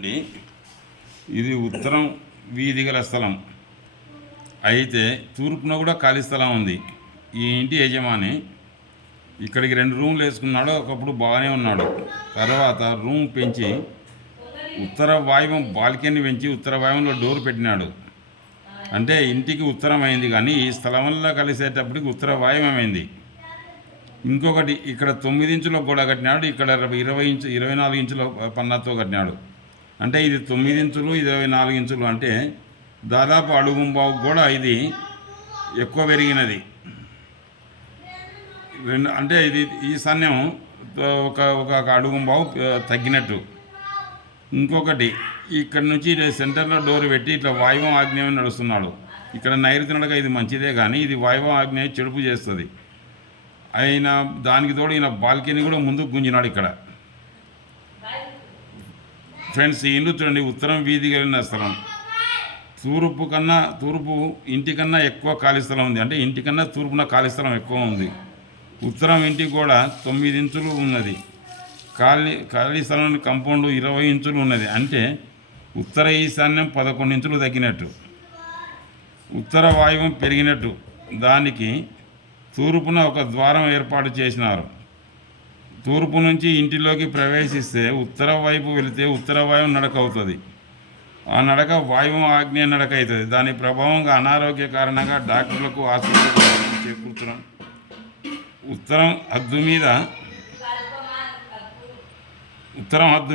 అండి, ఇది ఉత్తరం వీధి గల స్థలం. అయితే తూర్పున కూడా ఖాళీ స్థలం ఉంది. ఈ ఇంటి యజమాని ఇక్కడికి 2 రూమ్లు వేసుకున్నాడు. ఒకప్పుడు బాగానే ఉన్నాడు. తర్వాత రూమ్ పెంచి ఉత్తర వాయువం బాల్కనీ పెంచి ఉత్తర వాయువంలో డోర్ పెట్టినాడు. అంటే ఇంటికి ఉత్తరం అయింది, కానీ ఈ స్థలం వల్ల కలిసేటప్పటికి ఉత్తర వాయువం అయింది. ఇంకొకటి ఇక్కడ 9 ఇంచుల గోడ కట్టినాడు. ఇక్కడ 24 ఇంచుల పన్నాతో కట్టినాడు. అంటే ఇది 9 ఇంచులు, 24 ఇంచులు, అంటే దాదాపు అడుగుంబావు కూడా ఇది ఎక్కువ పెరిగినది. అంటే ఇది ఈశాన్యం ఒక అడుగుంబావు తగ్గినట్టు. ఇంకొకటి ఇక్కడ నుంచి సెంటర్లో డోర్ పెట్టి ఇట్లా వాయువం ఆగ్నేయం నడుస్తున్నాడు. ఇక్కడ నైరుతి నడక ఇది మంచిదే, కానీ ఇది వాయువం ఆగ్నేయం చెడుపు చేస్తుంది. ఆయన దానికి తోడు ఈయన బాల్కనీ కూడా ముందుకు గుంజినాడు. ఇక్కడ ఫ్రెండ్స్, ఈ ఇల్లు చూడండి, ఉత్తరం వీధి కలిగిన స్థలం. తూర్పు ఇంటికన్నా ఎక్కువ ఖాళీ స్థలం ఉంది. అంటే ఇంటికన్నా తూర్పున ఖాళీ స్థలం ఎక్కువ ఉంది. ఉత్తరం ఇంటికి కూడా 9 ఇంచులు ఉన్నది. ఖాళీ స్థలం కంపౌండ్ 20 ఇంచులు ఉన్నది. అంటే ఉత్తర ఈశాన్యం 11 ఇంచులు తగ్గినట్టు, ఉత్తర వాయువం పెరిగినట్టు. దానికి తూర్పున ఒక ద్వారం ఏర్పాటు చేసినారు. తూర్పు నుంచి ఇంటిలోకి ప్రవేశిస్తే ఉత్తర వైపు వెళితే ఉత్తర వాయువు నడక అవుతుంది. ఆ నడక వాయువు ఆగ్నేయ నడక అవుతుంది. దాని ప్రభావంగా అనారోగ్య కారణంగా డాక్టర్లకు ఆసుపత్రులకు చేకూర్చడం. ఉత్తరం హద్దు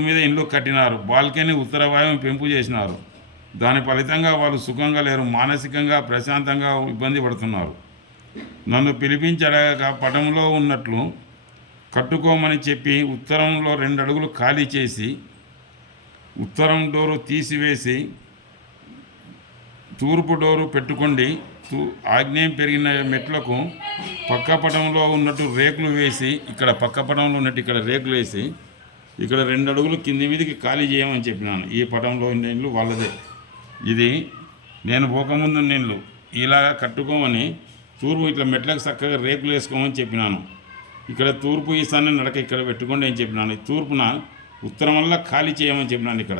మీద ఇల్లు కట్టినారు. బాల్కనీ ఉత్తర వాయువు పెంపు చేసినారు. దాని ఫలితంగా వాళ్ళు సుఖంగా లేరు, మానసికంగా ప్రశాంతంగా ఇబ్బంది పడుతున్నారు. నన్ను పిలిపించి అడగక పటంలో ఉన్నట్లు కట్టుకోమని చెప్పి ఉత్తరంలో 2 అడుగులు ఖాళీ చేసి ఉత్తరం డోరు తీసివేసి తూర్పు డోరు పెట్టుకోండి. ఆగ్నేయం పెరిగిన మెట్లకు పక్క పటంలో ఉన్నట్టు రేకులు వేసి, ఇక్కడ పక్క పటంలో ఉన్నట్టు ఇక్కడ రేకులు వేసి ఇక్కడ 2 అడుగులు కింది మీదకి ఖాళీ చేయమని చెప్పినాను. ఈ పటంలో ఉన్న ఇల్లు వాళ్ళదే. ఇది నేను పోకముందు ఇల్లు. ఇలాగా కట్టుకోమని తూర్పు ఇట్లా మెట్లకు చక్కగా రేకులు వేసుకోమని చెప్పినాను. ఇక్కడ తూర్పు ఈశాన్యం నడక ఇక్కడ పెట్టుకోండి అని చెప్పినాను. తూర్పున ఉత్తరం వల్ల ఖాళీ చేయమని చెప్పినాను. ఇక్కడ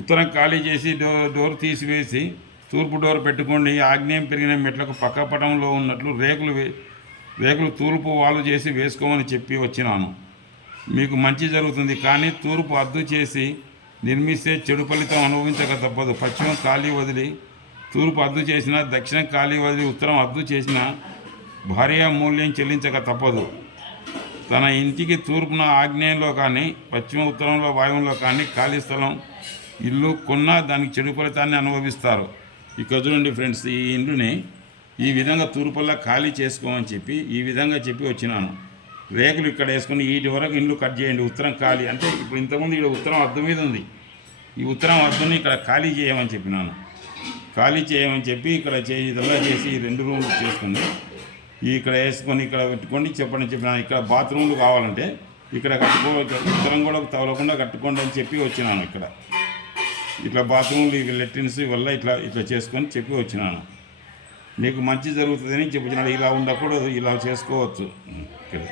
ఉత్తరం ఖాళీ చేసి డోర్ తీసివేసి తూర్పు డోర్ పెట్టుకోండి. ఆగ్నేయం పెరిగిన మెట్లకు పక్క పటంలో ఉన్నట్లు రేకులు తూర్పు వాళ్ళు చేసి వేసుకోమని చెప్పి వచ్చినాను. మీకు మంచి జరుగుతుంది. కానీ తూర్పు అద్దు చేసి నిర్మిస్తే చెడు ఫలితం అనుభవించక తప్పదు. పశ్చిమం ఖాళీ వదిలి తూర్పు అద్దు చేసినా, దక్షిణం ఖాళీ వదిలి ఉత్తరం అద్దు చేసినా భారీ మూల్యం చెల్లించక తప్పదు. తన ఇంటికి తూర్పున ఆగ్నేయంలో కానీ పశ్చిమ ఉత్తరంలో వాయువులో కానీ ఖాళీ స్థలం ఇల్లు కొన్నా దానికి చెడు ఫలితాన్ని అనుభవిస్తారు. ఇక్కడ చూడండి ఫ్రెండ్స్, ఈ ఇంటిని ఈ విధంగా తూర్పుల్లా ఖాళీ చేసుకోమని చెప్పి ఈ విధంగా చెప్పి వచ్చినాను. రేకులు ఇక్కడ వేసుకుని వీటి వరకు ఇల్లు కట్ చేయండి. ఉత్తరం ఖాళీ అంటే ఇప్పుడు ఇంతకుముందు ఇక్కడ ఉత్తరం అద్దు మీద ఉంది. ఈ ఉత్తరం అద్దుని ఇక్కడ ఖాళీ చేయమని చెప్పినాను. ఖాళీ చేయమని చెప్పి ఇక్కడ ఇదంతా చేసి 2 రూమ్లు చేసుకుని ఇక్కడ వేసుకొని ఇక్కడ పెట్టుకోండి చెప్పినాను. ఇక్కడ బాత్రూమ్లు కావాలంటే ఇక్కడ ఉత్తరం కూడా తగలకుండా కట్టుకోండి అని చెప్పి వచ్చినాను. ఇక్కడ ఇట్లా బాత్రూమ్లు లెట్రిన్స్ వల్ల ఇట్లా చేసుకొని చెప్పి వచ్చినాను. మీకు మంచి జరుగుతుందని చెప్తున్నాను. ఇలా ఉండకూడదు, ఇలా చేసుకోవచ్చు. ఇక్కడ